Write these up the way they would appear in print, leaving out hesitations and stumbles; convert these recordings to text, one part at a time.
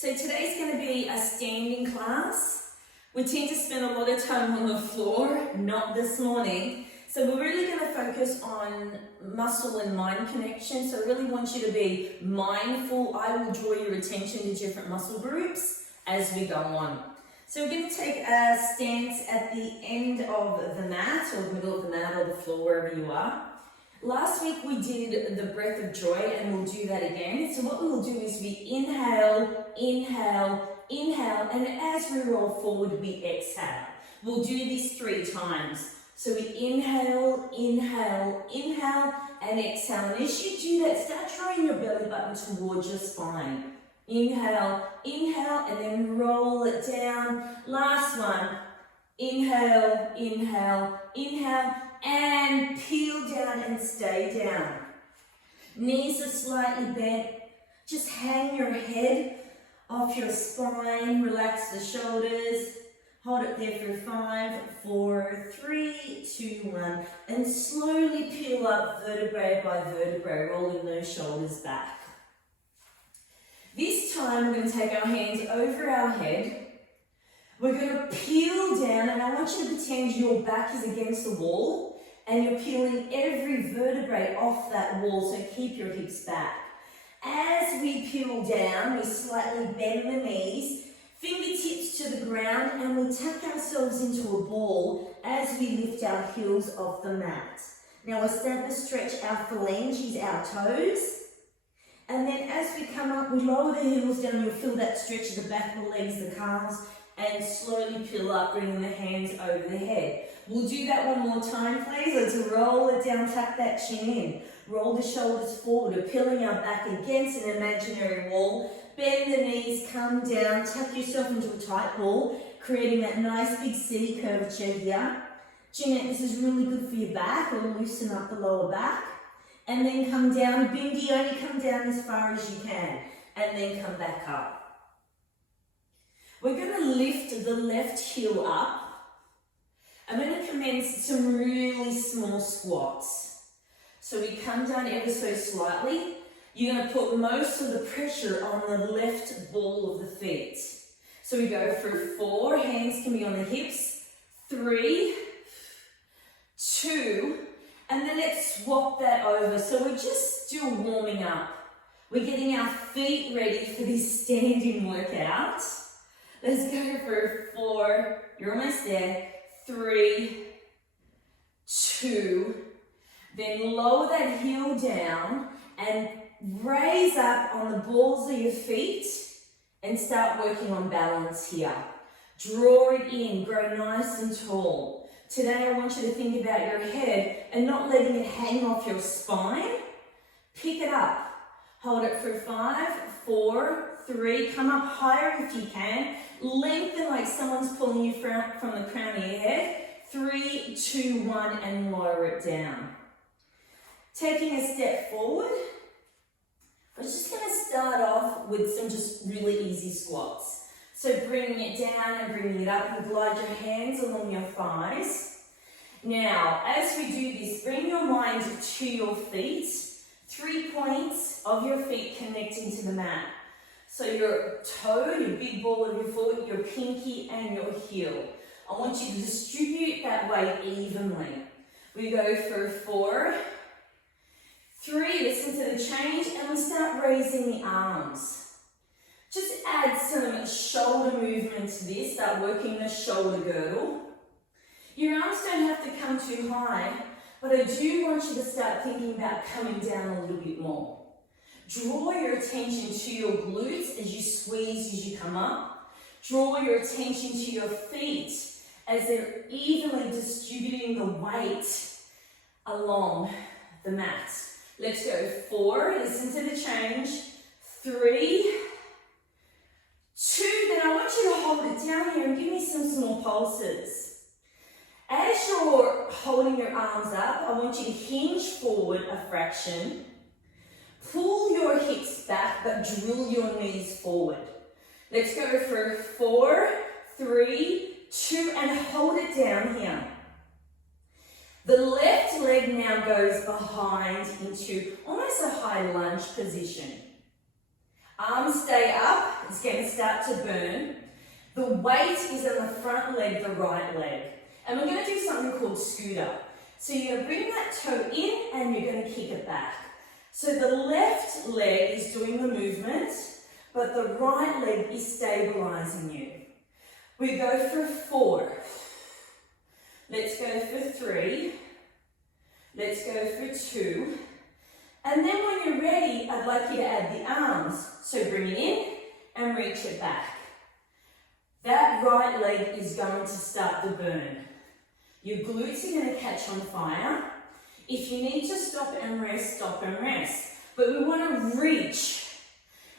So today's going to be a standing class. We tend to spend a lot of time on the floor, not this morning. So we're really going to focus on muscle and mind connection. So I really want you to be mindful. I will draw your attention to different muscle groups as we go on. So we're going to take a stance at the end of the mat, or the middle of the mat, or the floor, wherever you are. Last week we did the breath of joy, and we'll do that again. So what we will do is we inhale, inhale, inhale, and as we roll forward, we exhale. We'll do this 3 times. So we inhale, inhale, inhale, and exhale. And as you do that, start drawing your belly button towards your spine. Inhale, inhale, and then roll it down. Last one. Inhale, inhale, inhale, and peel down and stay down. Knees are slightly bent. Just hang your head off your spine. Relax the shoulders. Hold it there for 5, 4, 3, 2, 1. And slowly peel up vertebrae by vertebrae, rolling those shoulders back. This time we're going to take our hands over our head. We're going to peel down, and I want you to pretend your back is against the wall and you're peeling every vertebrae off that wall, so keep your hips back. As we peel down, we slightly bend the knees, fingertips to the ground, and we tuck ourselves into a ball as we lift our heels off the mat. Now we'll start to stretch our phalanges, our toes. And then as we come up, we lower the heels down. You'll feel that stretch of the back of the legs, the calves, and slowly peel up, bringing the hands over the head. We'll do that one more time, please. Let's roll it down, tuck that chin in. Roll the shoulders forward. We're peeling our back against an imaginary wall. Bend the knees, come down, tuck yourself into a tight ball, creating that nice big C curvature here. Jeanette, this is really good for your back. It'll loosen up the lower back. And then come down. Bindi, only come down as far as you can. And then come back up. We're going to lift the left heel up. I'm going to commence some really small squats. So we come down ever so slightly. You're going to put most of the pressure on the left ball of the feet. So we go for 4, hands can be on the hips, 3, 2, and then let's swap that over. So we're just still warming up. We're getting our feet ready for this standing workout. Let's go for 4, you're almost there, 3, 2, then lower that heel down and raise up on the balls of your feet and start working on balance here. Draw it in, grow nice and tall. Today I want you to think about your head and not letting it hang off your spine. Pick it up. Hold it for 5, 4, 3. Come up higher if you can. Lengthen like someone's pulling you from the crown of your head. 3, 2, 1, and lower it down. Taking a step forward. We're just going to start off with some just really easy squats. So bringing it down and bringing it up, you glide your hands along your thighs. Now, as we do this, bring your mind to your feet. 3 points of your feet connecting to the mat. So your toe, your big ball of your foot, your pinky and your heel. I want you to distribute that weight evenly. We go for 4, 3, listen to the change, and we start raising the arms. Just add some shoulder movement to this. Start working the shoulder girdle. Your arms don't have to come too high, but I do want you to start thinking about coming down a little bit more. Draw your attention to your glutes as you squeeze as you come up. Draw your attention to your feet as they're evenly distributing the weight along the mat. Let's go 4, listen to the change, 3, 2, then I want you to hold it down here and give me some small pulses. As you're holding your arms up, I want you to hinge forward a fraction, pull your hips back but drill your knees forward. Let's go for 4, 3, 2, and hold it down here. The left leg now goes behind into almost a high lunge position. Arms stay up, it's going to start to burn. The weight is on the front leg, the right leg. And we're going to do something called scooter. So you're going to bring that toe in and you're going to kick it back. So the left leg is doing the movement, but the right leg is stabilizing you. We go for 4. Let's go for 3. Let's go for 2. And then when you're ready, I'd like you to add the arms. So bring it in and reach it back. That right leg is going to start the burn. Your glutes are going to catch on fire. If you need to stop and rest, stop and rest. But we want to reach.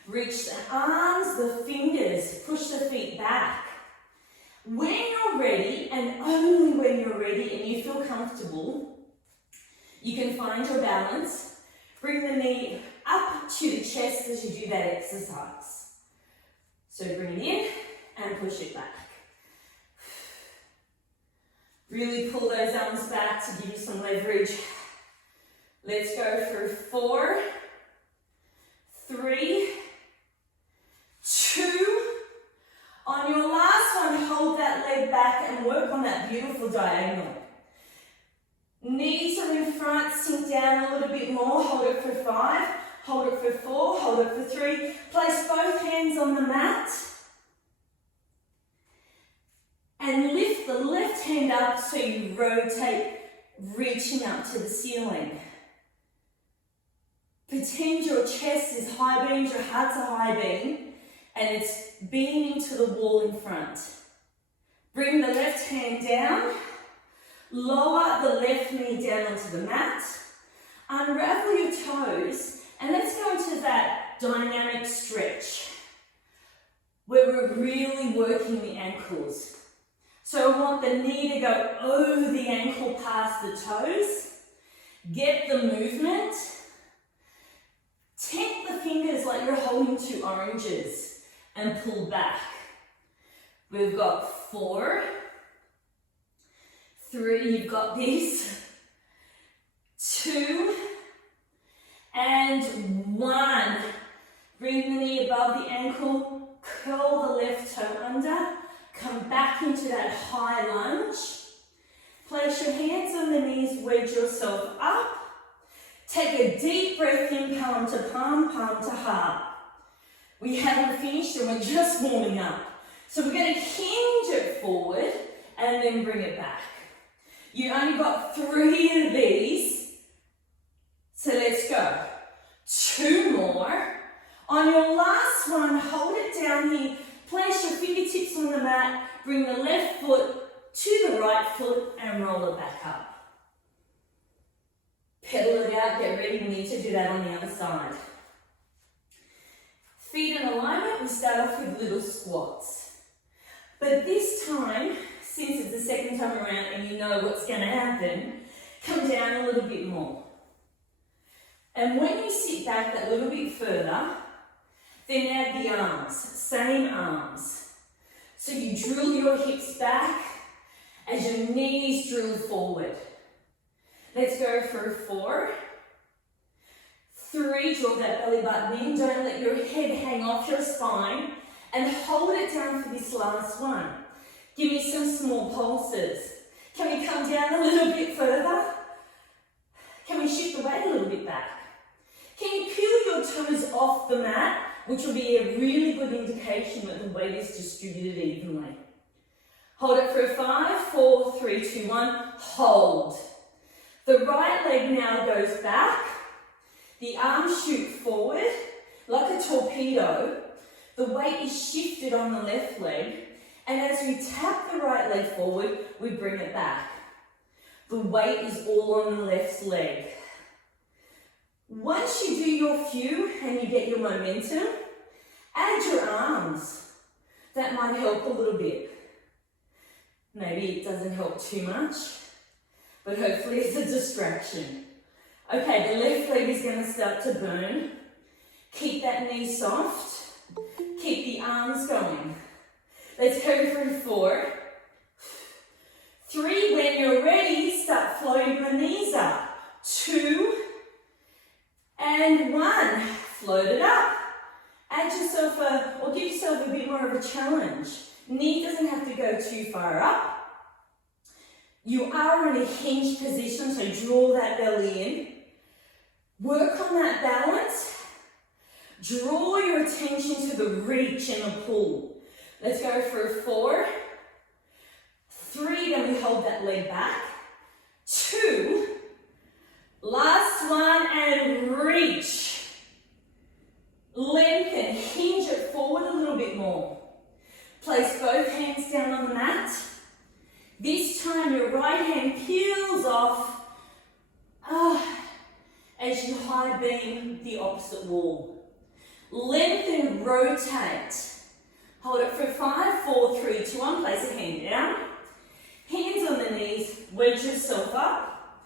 Reach the arms, the fingers, push the feet back. When you're ready, and only when you're ready and you feel comfortable, you can find your balance. Bring the knee up to the chest as you do that exercise. So bring it in and push it back. Really pull those arms back to give you some leverage. Let's go for 4, 3, 2. On your last one, hold that leg back and work on that beautiful diagonal. Knees are in front, sink down a little bit more. Hold it for 5, hold it for 4, hold it for 3. Place both hands on the mat. And lift the left hand up so you rotate, reaching up to the ceiling. Pretend your chest is high beamed, your heart's a high beam, and it's beaming to the wall in front. Bring the left hand down, lower the left knee down onto the mat, unravel your toes, and let's go into that dynamic stretch where we're really working the ankles. So I want the knee to go over the ankle past the toes. Get the movement. Tap the fingers like you're holding 2 oranges and pull back. We've got 4, 3, you've got this, 2, and 1. Bring the knee above the ankle, curl the left toe under. Come back into that high lunge. Place your hands on the knees, wedge yourself up. Take a deep breath in, palm to palm, palm to heart. We haven't finished and we're just warming up. So we're going to hinge it forward and then bring it back. You only got 3 of these. So let's go. 2 more. On your last one, hold it down here. Place your fingertips on the mat, bring the left foot to the right foot and roll it back up. Pedal it out, get ready, we need to do that on the other side. Feet in alignment, we start off with little squats. But this time, since it's the second time around and you know what's going to happen, come down a little bit more. And when you sit back that little bit further, then add the arms, same arms. So you drill your hips back as your knees drill forward. Let's go for 4, 3, draw that belly button in, don't let your head hang off your spine, and hold it down for this last one. Give me some small pulses. Can we come down a little bit further? Can we shift the weight a little bit back? Can you peel your toes off the mat, which will be a really good indication that the weight is distributed evenly. Hold it for 5, 4, 3, 2, 1, hold. The right leg now goes back. The arms shoot forward like a torpedo. The weight is shifted on the left leg. And as we tap the right leg forward, we bring it back. The weight is all on the left leg. Once you do your few and you get your momentum, add your arms. That might help a little bit. Maybe it doesn't help too much, but hopefully it's a distraction. Okay, the left leg is going to start to burn. Keep that knee soft. Keep the arms going. Let's go for 4, 3. When you're ready, start floating the knees up. 2, and 1. Float it up. add yourself or give yourself a bit more of a challenge. Knee doesn't have to go too far up. You are in a hinged position, so draw that belly in. Work on that balance. Draw your attention to the reach and the pull. Let's go for a 4, 3, then we hold that leg back. 2, last one, and reach. Lengthen, hinge it forward a little bit more. Place both hands down on the mat. This time your right hand peels off as you high beam the opposite wall. Lengthen, rotate. Hold it for 5, 4, 3, 2, 1. Place a hand down. Hands on the knees, wedge yourself up.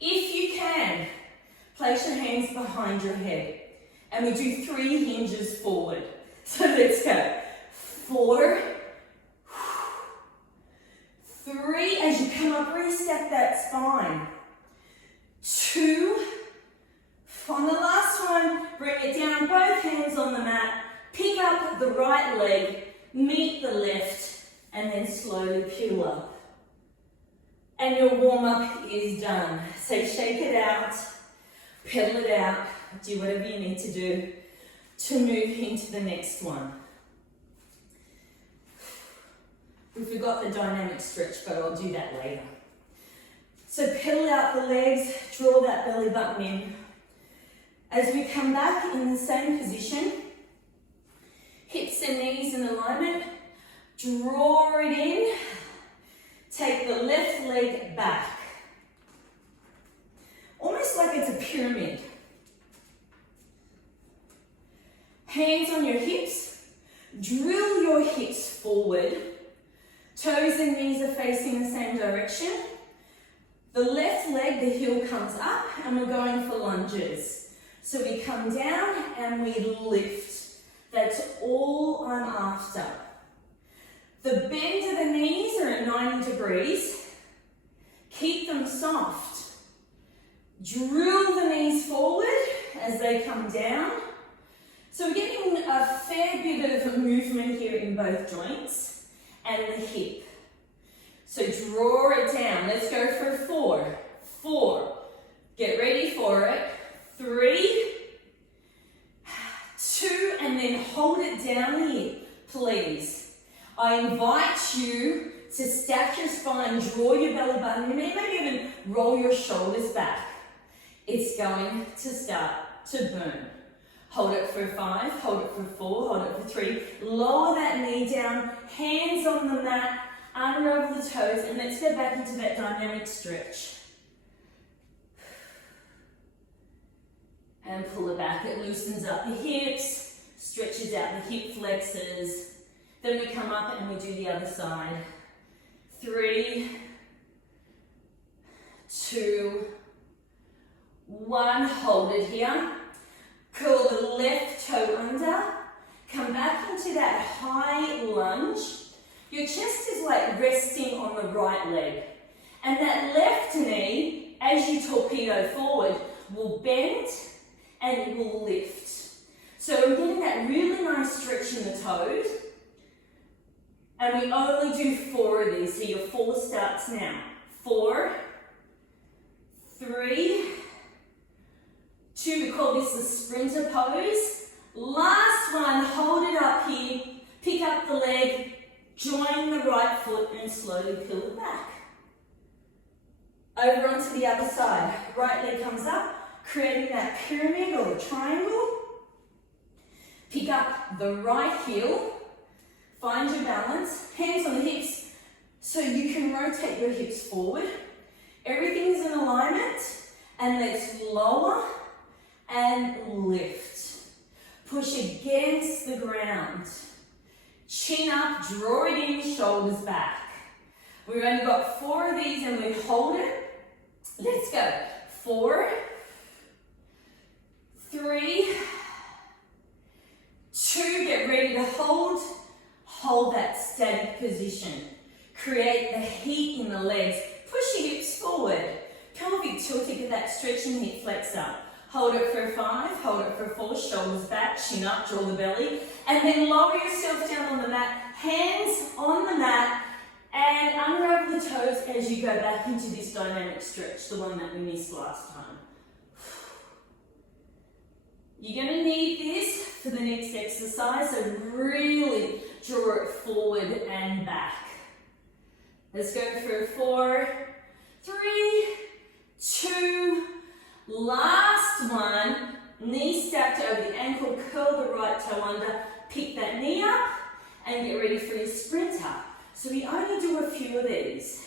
If you can, place your hands behind your head. And we do 3 hinges forward. So let's go. 4, 3, as you come up, reset that spine. 2, on the last one, bring it down, both hands on the mat, pick up the right leg, meet the left, and then slowly peel up. And your warm-up is done. So shake it out, pedal it out, do whatever you need to do to move into the next one. We forgot the dynamic stretch, but I'll do that later. So pedal out the legs, draw that belly button in. As we come back in the same position, hips and knees in alignment, draw it in, take the left leg back. Almost like it's a pyramid. Hands on your hips, drill your hips forward. Toes and knees are facing the same direction. The left leg, the heel comes up, and we're going for lunges. So we come down and we lift. That's all I'm after. The bend of the knees are at 90 degrees. Keep them soft. Drill the knees forward as they come down. So we're getting a fair bit of movement here in both joints and the hip. So draw it down. Let's go for 4. 4. Get ready for it. 3, 2, and then hold it down here, please. I invite you to stack your spine, draw your belly button, and maybe even roll your shoulders back. It's going to start to burn. Hold it for 5, hold it for 4, hold it for 3. Lower that knee down, hands on the mat, arm over the toes, and let's go back into that dynamic stretch. And pull it back. It loosens up the hips, stretches out the hip flexors. Then we come up and we do the other side. 3, 2, 1. Hold it here. Curl the left toe under. Come back into that high lunge. Your chest is like resting on the right leg. And that left knee, as you torpedo forward, will bend and it will lift. So we're getting that really nice stretch in the toes. And we only do 4 of these. So your 4 starts now. 4, 3, 2. We call this the sprinter pose. Last one, hold it up here. Pick up the leg, join the right foot and slowly peel it back. Over onto the other side. Right leg comes up, creating that pyramid or a triangle. Pick up the right heel. Find your balance. Hands on the hips so you can rotate your hips forward. Everything's in alignment. And let's lower and lift. Push against the ground. Chin up, draw it in, shoulders back. We've only got 4 of these and we hold it. Let's go. 4, 3, 2, get ready to hold. Hold that static position. Create the heat in the legs. Push your hips forward. Pelvic tilt to get that stretching hip flexor. Hold it for 5, hold it for 4, shoulders back, chin up, draw the belly, and then lower yourself down on the mat, hands on the mat, and unravel the toes as you go back into this dynamic stretch, the one that we missed last time. You're going to need this for the next exercise, so really draw it forward and back. Let's go for 4, 3, 2, last one. Knee stacked over the ankle, curl the right toe under, pick that knee up, and get ready for your sprinter. So we only do a few of these,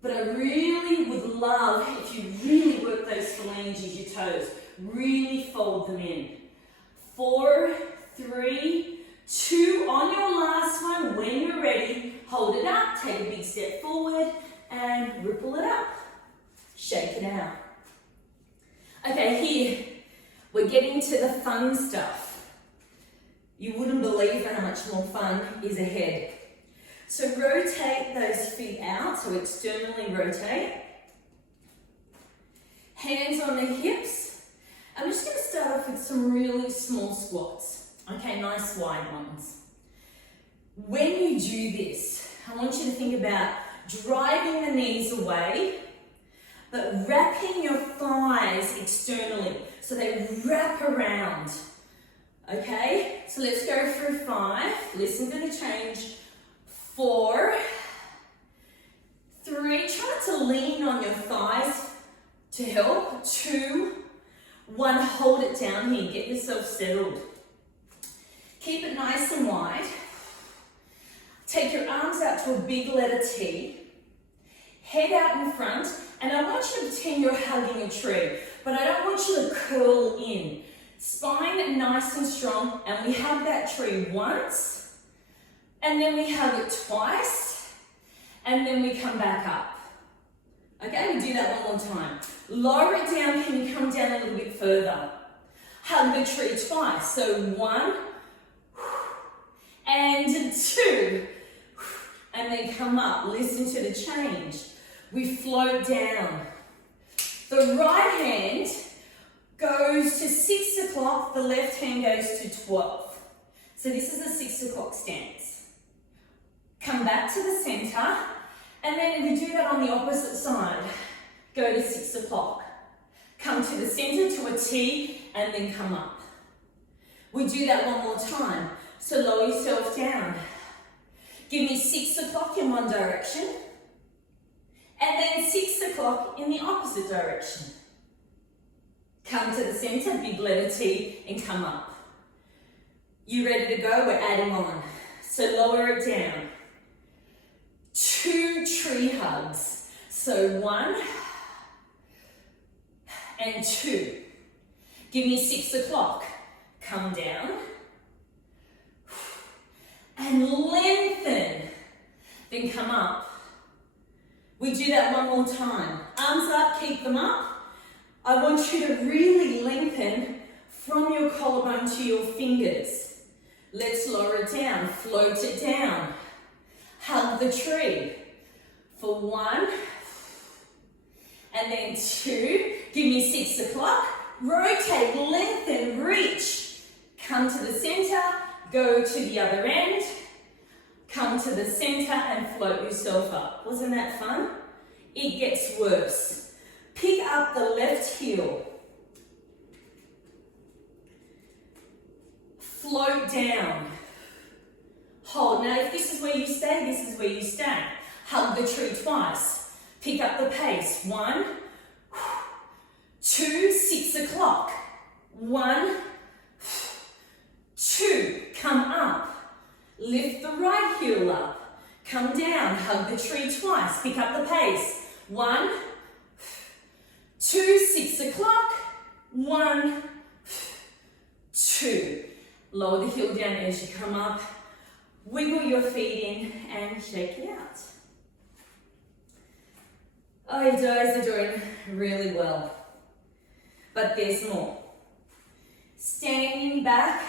but I really would love if you really work those phalanges, your toes, really fold them in. 4, 3, 2, on your last one, when you're ready, hold it up, take a big step forward, and ripple it up. Shake it out. Okay, here, we're getting to the fun stuff. You wouldn't believe how much more fun is ahead. So rotate those feet out, so externally rotate. Hands on the hips. I'm just going to start off with some really small squats. Okay, nice wide ones. When you do this, I want you to think about driving the knees away, but wrapping your thighs externally, so they wrap around. Okay, so let's go through 5. Listen to the change. 4, 3, try to lean on your thighs to help. 2, 1, hold it down here, get yourself settled. Keep it nice and wide. Take your arms out to a big letter T. Head out in front, and I want you to pretend you're hugging a tree, but I don't want you to curl in. Spine nice and strong, and we hug that tree once, and then we hug it twice, and then we come back up. Okay, we do that one more time. Lower it down, can you come down a little bit further? Hug the tree twice, so 1, and 2, and then come up. Listen to the change. We float down. The right hand goes to 6 o'clock, the left hand goes to 12. So this is a 6 o'clock stance. Come back to the center, and then we do that on the opposite side. Go to 6 o'clock. Come to the center to a T, and then come up. We do that one more time. So lower yourself down. Give me 6 o'clock in one direction, and then 6 o'clock in the opposite direction. Come to the center, big letter T, and come up. You ready to go? We're adding on. So lower it down. 2 tree hugs. So 1 and 2. Give me 6 o'clock. Come down. And lengthen. Then come up. We do that one more time. Arms up, keep them up. I want you to really lengthen from your collarbone to your fingers. Let's lower it down, float it down. Hug the tree for 1, and then 2. Give me 6 o'clock. Rotate, lengthen, reach. Come to the center, go to the other end. Come to the center and float yourself up. Wasn't that fun? It gets worse. Pick up the left heel. Float down. Hold. Now if this is where you stay, this is where you stay. Hug the tree twice. Pick up the pace. 1, 2, 6 o'clock. 1, 2. Come up. Lift the right heel up. Come down. Hug the tree twice. Pick up the pace. 1, 2, 6 o'clock. 1, 2. Lower the heel down as you come up. Wiggle your feet in and shake it out. Oh, you guys are doing really well. But there's more. Standing back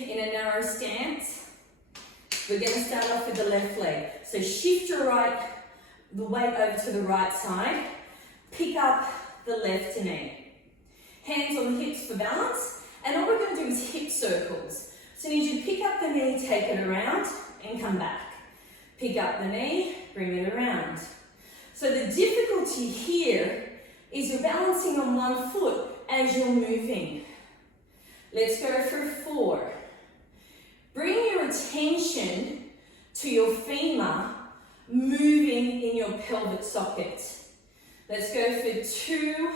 in a narrow stance. We're going to start off with the left leg. So shift the weight over to the right side. Pick up the left knee. Hands on the hips for balance, and all we're going to do is hip circles. So I need you to pick up the knee, take it around, and come back. Pick up the knee, bring it around. So the difficulty here is you're balancing on one foot as you're moving. Let's go for 4. Bring your attention to your femur moving in your pelvic socket. Let's go for 2,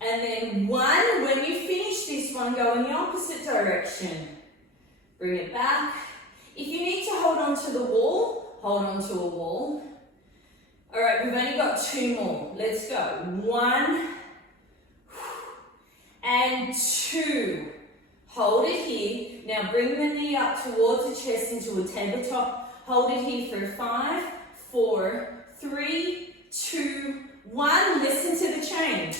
and then 1. When you finish this one, go in the opposite direction. Bring it back. If you need to hold on to the wall, hold on to a wall. All right, we've only got 2 more. Let's go. 1 and 2. Hold it here. Now bring the knee up towards the chest into a tabletop. Hold it here for 5, 4, 3, 2, 1. Listen to the change.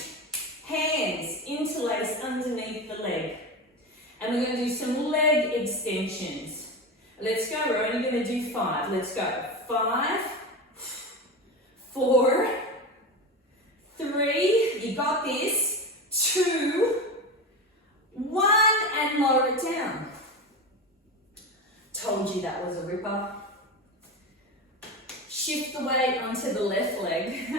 Hands interlace underneath the leg. And we're going to do some leg extensions. Let's go. We're only going to do 5. Let's go. 5, 4, 3. You got this. 2, 1, and lower it down. Told you that was a ripper. Shift the weight onto the left leg.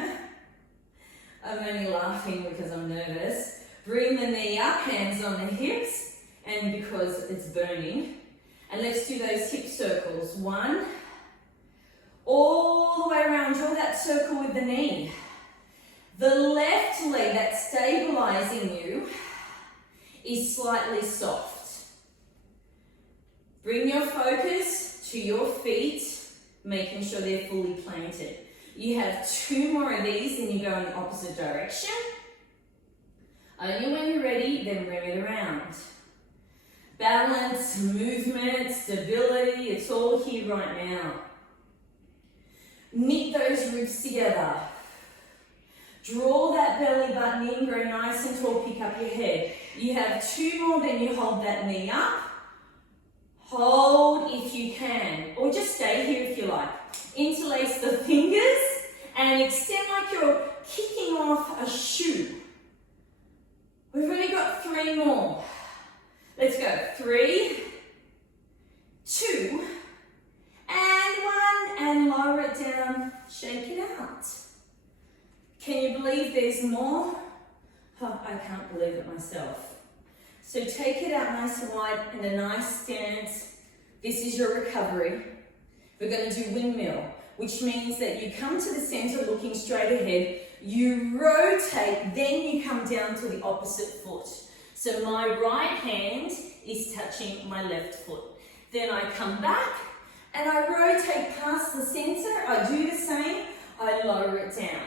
I'm only laughing because I'm nervous. Bring the knee up, hands on the hips, and because it's burning. And let's do those hip circles. 1, all the way around. Draw that circle with the knee. The left leg that's stabilizing you is slightly soft. Bring your focus to your feet, making sure they're fully planted. You have 2 more of these and you go in the opposite direction. Only when you're ready, then bring it around. Balance, movement, stability, it's all here right now. Knit those ribs together. Draw that belly button in, grow nice and tall, pick up your head. You have 2 more, then you hold that knee up. Hold if you can, or just stay here if you like. Interlace the fingers and extend like you're kicking off a shoe. We've only got 3 more. Let's go. 3, 2, and 1, and lower it down. Shake it out. Can you believe there's more? Oh, I can't believe it myself. So take it out nice and wide in a nice stance. This is your recovery. We're going to do windmill, which means that you come to the center looking straight ahead, you rotate, then you come down to the opposite foot. So my right hand is touching my left foot. Then I come back and I rotate past the center. I do the same. I lower it down.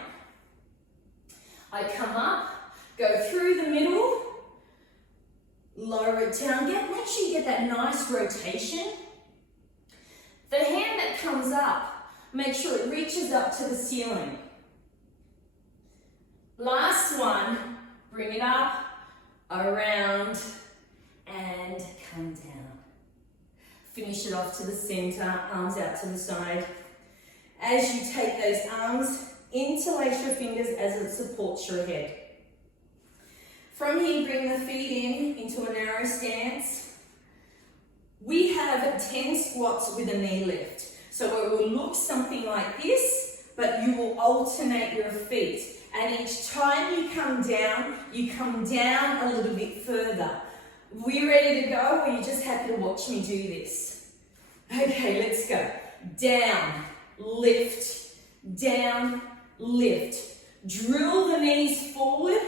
I come up, go through the middle, lower it down. Make sure you get that nice rotation. The hand that comes up, make sure it reaches up to the ceiling. Last one, bring it up, around, and come down. Finish it off to the center, arms out to the side. As you take those arms, interlace your fingers as it supports your head. From here, bring the feet into a narrow stance. We have 10 squats with a knee lift. So it will look something like this, but you will alternate your feet. And each time you come down a little bit further. We ready to go, or are you just happy to watch me do this? Okay, let's go. Down, lift, down, lift. Drill the knees forward,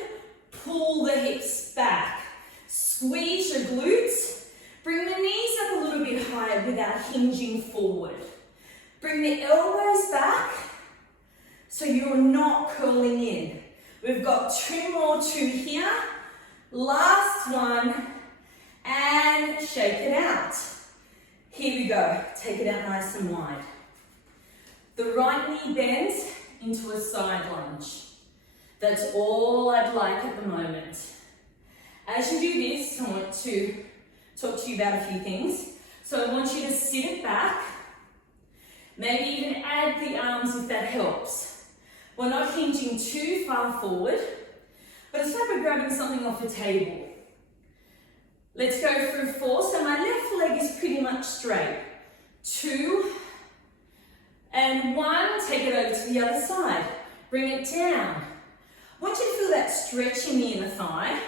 pull the hips back. Squeeze your glutes. Bring the knees up a little bit higher without hinging forward. Bring the elbows back so you're not curling in. We've got 2 more, 2 here. Last one, and shake it out. Here we go. Take it out nice and wide. The right knee bends into a side lunge. That's all I'd like at the moment. As you do this, I want to talk to you about a few things. So I want you to sit it back. Maybe even add the arms if that helps. We're not hinging too far forward, but it's like we're grabbing something off the table. Let's go through 4. So my left leg is pretty much straight. 2 and 1. Take it over to the other side. Bring it down. I want you to feel that stretch in the inner thigh.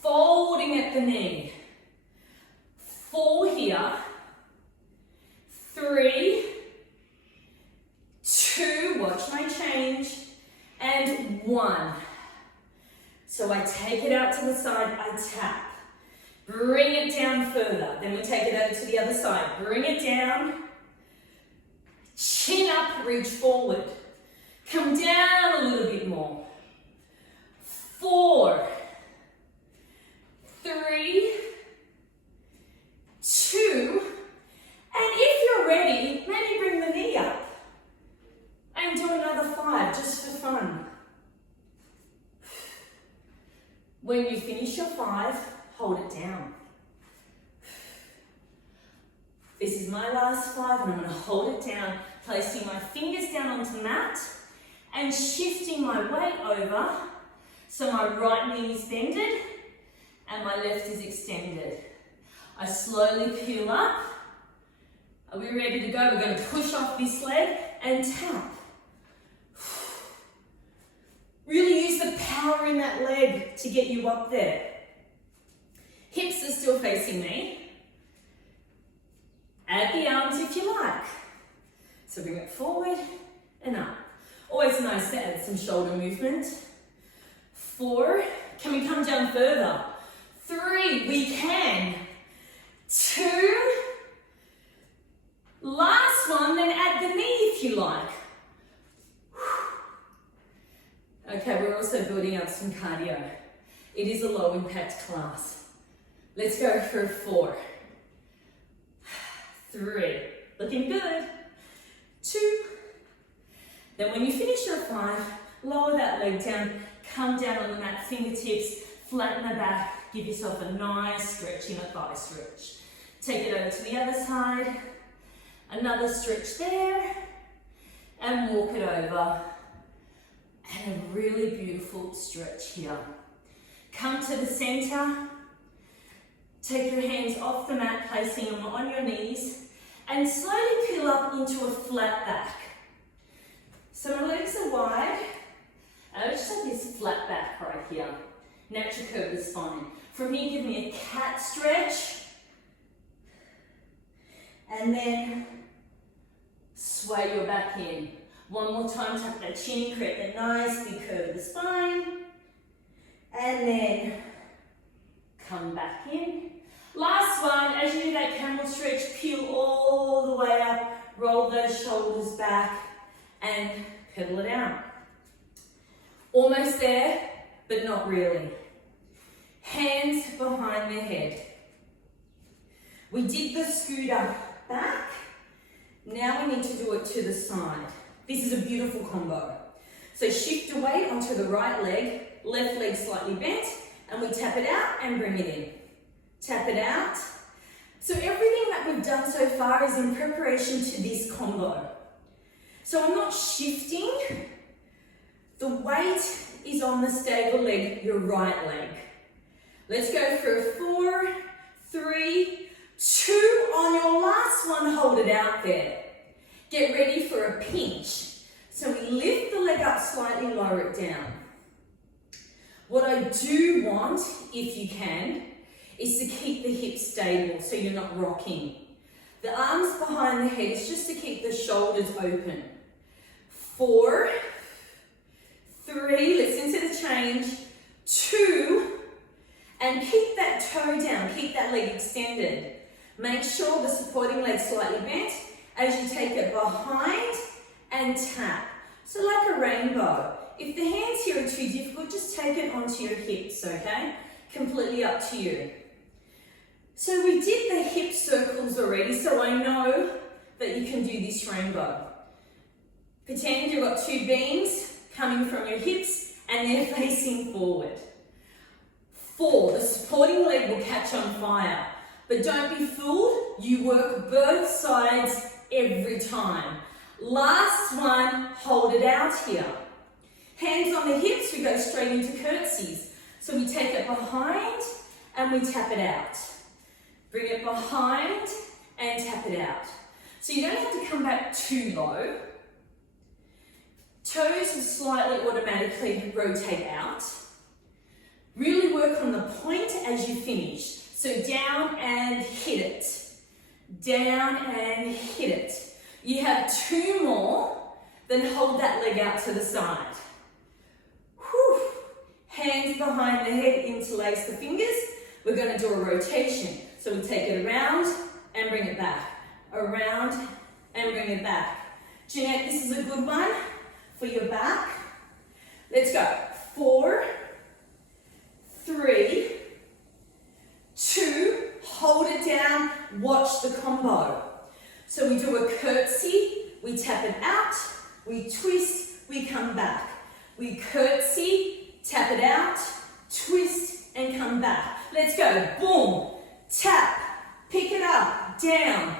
Folding at the knee. 4 here. 3, 2, watch my change, and 1. So I take it out to the side, I tap. Bring it down further. Then we take it over to the other side. Bring it down. Chin up, reach forward. Come down a little bit more. 4, 3, 2, and if you're ready, maybe bring the knee up. And do another 5, just for fun. When you finish your 5, hold it down. This is my last 5, and I'm going to hold it down, placing my fingers down onto the mat and shifting my weight over so my right knee is bended and my left is extended. I slowly peel up. Are we ready to go? We're going to push off this leg and tap. Really use the power in that leg to get you up there. Hips are still facing me. Add the arms if you like. So bring it forward and up. Always nice to add some shoulder movement. 4, can we come down further? 3, we can. 2, last one, then add the knee if you like. Okay, we're also building up some cardio. It is a low impact class. Let's go for 4, 3, looking good. 2, then when you finish your 5, lower that leg down, come down on the mat, fingertips, flatten the back, give yourself a nice stretch in a thigh stretch. Take it over to the other side, another stretch there, and walk it over. And a really beautiful stretch here. Come to the center, take your hands off the mat, placing them on your knees, and slowly peel up into a flat back. So my legs are wide, and I just have this flat back right here. Natural curve is fine. From here, give me a cat stretch, and then sway your back in. One more time, tuck that chin, create that nice big curve of the spine, and then come back in. Last one, as you do that camel stretch, peel all the way up, roll those shoulders back, and pedal it out. Almost there, but not really. Hands behind the head. We did the scooter back. Now we need to do it to the side. This is a beautiful combo. So shift your weight onto the right leg, left leg slightly bent, and we tap it out and bring it in. Tap it out. So everything that we've done so far is in preparation to this combo. So I'm not shifting. The weight is on the stable leg, your right leg. Let's go for a 4, 3, 2. On your last one, hold it out there. Get ready for a pinch. So we lift the leg up slightly, lower it down. What I do want, if you can, is to keep the hips stable so you're not rocking. The arms behind the head is just to keep the shoulders open. 4, 3, listen to the change. 2, and keep that toe down, keep that leg extended. Make sure the supporting leg's slightly bent as you take it behind and tap. So like a rainbow. If the hands here are too difficult, just take it onto your hips, okay? Completely up to you. So we did the hip circles already, so I know that you can do this rainbow. Pretend you've got 2 beams coming from your hips and they're facing forward. 4, the supporting leg will catch on fire. But don't be fooled, you work both sides every time. Last one, hold it out here. Hands on the hips, we go straight into curtsies. So we take it behind and we tap it out. Bring it behind and tap it out. So you don't have to come back too low. Toes will slightly automatically rotate out. Really work on the point as you finish. So down and hit it. Down and hit it. You have 2 more, then hold that leg out to the side. Whew. Hands behind the head, interlace the fingers. We're going to do a rotation. So we take it around and bring it back. Around and bring it back. Jeanette, this is a good one for your back. Let's go. 4, 3, 2, hold it down, watch the combo. So we do a curtsy, we tap it out, we twist, we come back. We curtsy, tap it out, twist, and come back. Let's go. Boom, tap, pick it up, down.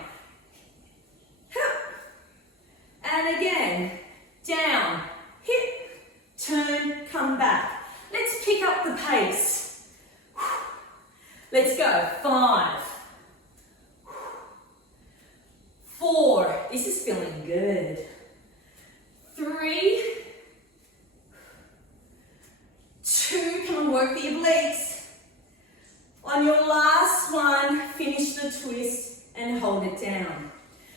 And again, down, hip, turn, come back. Let's pick up the pace. Let's go. 5, 4, this is feeling good. 3, 2, come on, work the obliques. On your last one, finish the twist and hold it down.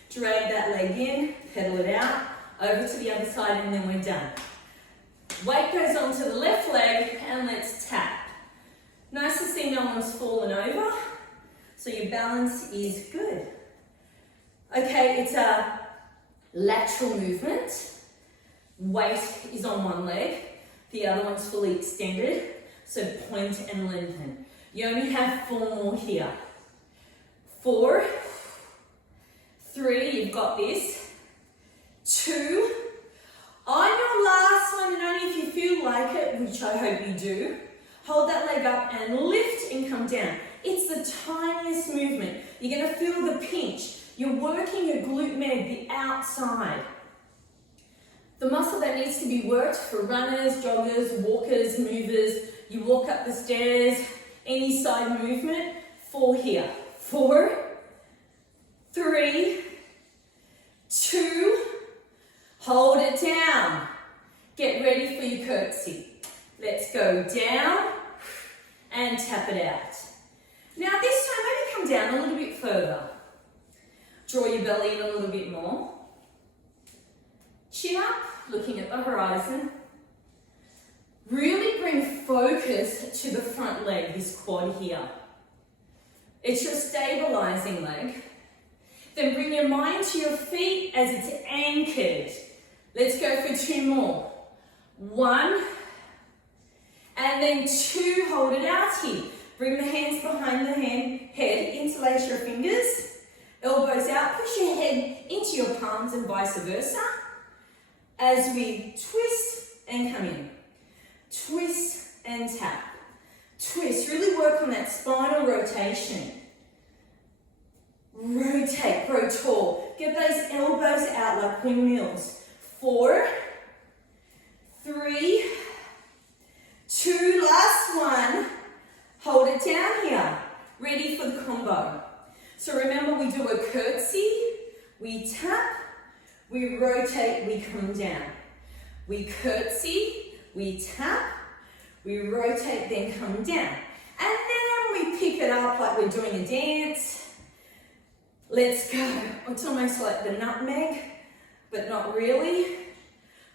Drag that leg in, pedal it out, over to the other side, and then we're done. Weight goes onto the left leg, and let's tap. Nice to see no one's fallen over, so your balance is good. Okay, it's a lateral movement. Weight is on one leg, the other one's fully extended, so point and lengthen. You only have 4 more here. 4, 3, you've got this. 2, on your last one, and only if you feel like it, which I hope you do, hold that leg up and lift and come down. It's the tiniest movement. You're going to feel the pinch. You're working your glute med, the outside. The muscle that needs to be worked for runners, joggers, walkers, movers. You walk up the stairs, any side movement. 4 here. 4, 3, 2, hold it down. Get ready for your curtsy. Let's go down and tap it out. Now this time, maybe come down a little bit further. Draw your belly in a little bit more. Chin up, looking at the horizon. Really bring focus to the front leg, this quad here. It's your stabilizing leg. Then bring your mind to your feet as it's anchored. Let's go for 2 more. 1, and then 2, hold it out here. Bring the hands behind the head, interlace your fingers, elbows out, push your head into your palms and vice versa. As we twist and come in. Twist and tap. Twist, really work on that spinal rotation. Rotate, grow tall. Get those elbows out like windmills. 4, 3, 2, last one. Hold it down here. Ready for the combo. So remember, we do a curtsy, we tap, we rotate, we come down. We curtsy, we tap, we rotate, then come down. And then we pick it up like we're doing a dance. Let's go. It's almost like the nutmeg, but not really.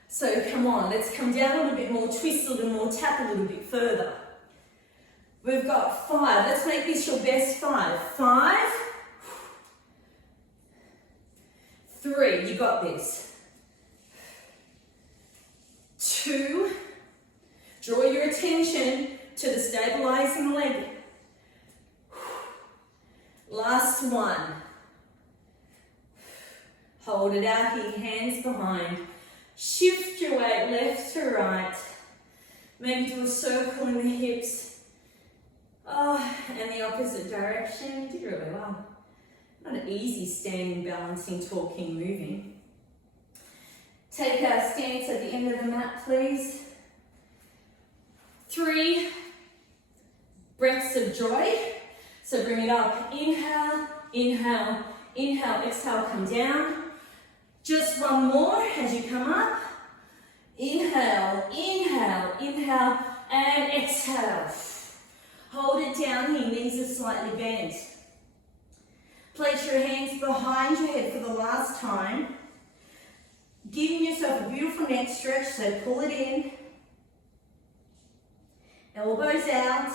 So come on, let's come down a little bit more, twist a little more, tap a little bit further. We've got 5. Let's make this your best 5. 5, 3, you got this. 2, draw your attention to the stabilizing leg. Last one. Hold it out here, hands behind. Shift your weight left to right. Maybe do a circle in the hips. Oh, and the opposite direction. You did really well. Not an easy standing, balancing, talking, moving. Take our stance at the end of the mat, please. 3 breaths of joy. So bring it up. Inhale, inhale, inhale, exhale, come down. Just one more as you come up. Inhale, inhale, inhale, and exhale. Hold it down here, knees are slightly bent. Place your hands behind your head for the last time. Giving yourself a beautiful neck stretch, so pull it in. Elbows out.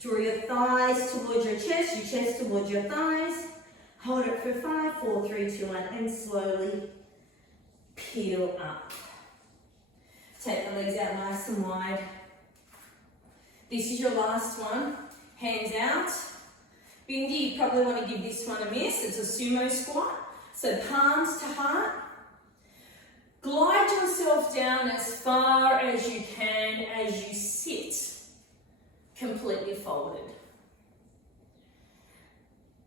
Draw your thighs towards your chest towards your thighs. Hold it for 5, 4, 3, 2, 1, and slowly peel up. Take the legs out nice and wide. This is your last one. Hands out. Bindi, you probably want to give this one a miss. It's a sumo squat. So palms to heart. Glide yourself down as far as you can as you sit, completely folded.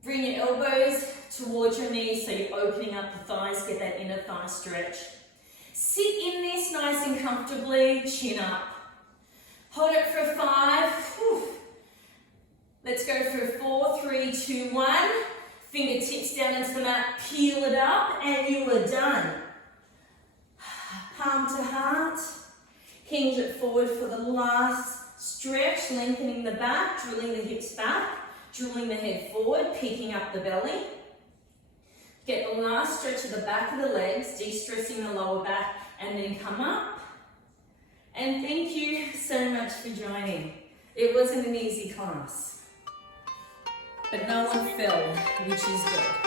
Bring your elbows towards your knees so you're opening up the thighs, get that inner thigh stretch. Sit in this nice and comfortably, chin up. Hold it for 5. Whew. Let's go for 4, 3, 2, 1. Fingertips down into the mat, peel it up, and you are done. Palm to heart. Hinge it forward for the last stretch, lengthening the back, drilling the hips back, drilling the head forward, picking up the belly. Get the last stretch of the back of the legs, de-stressing the lower back, and then come up. And thank you so much for joining. It wasn't an easy class, but no one fell, which is good.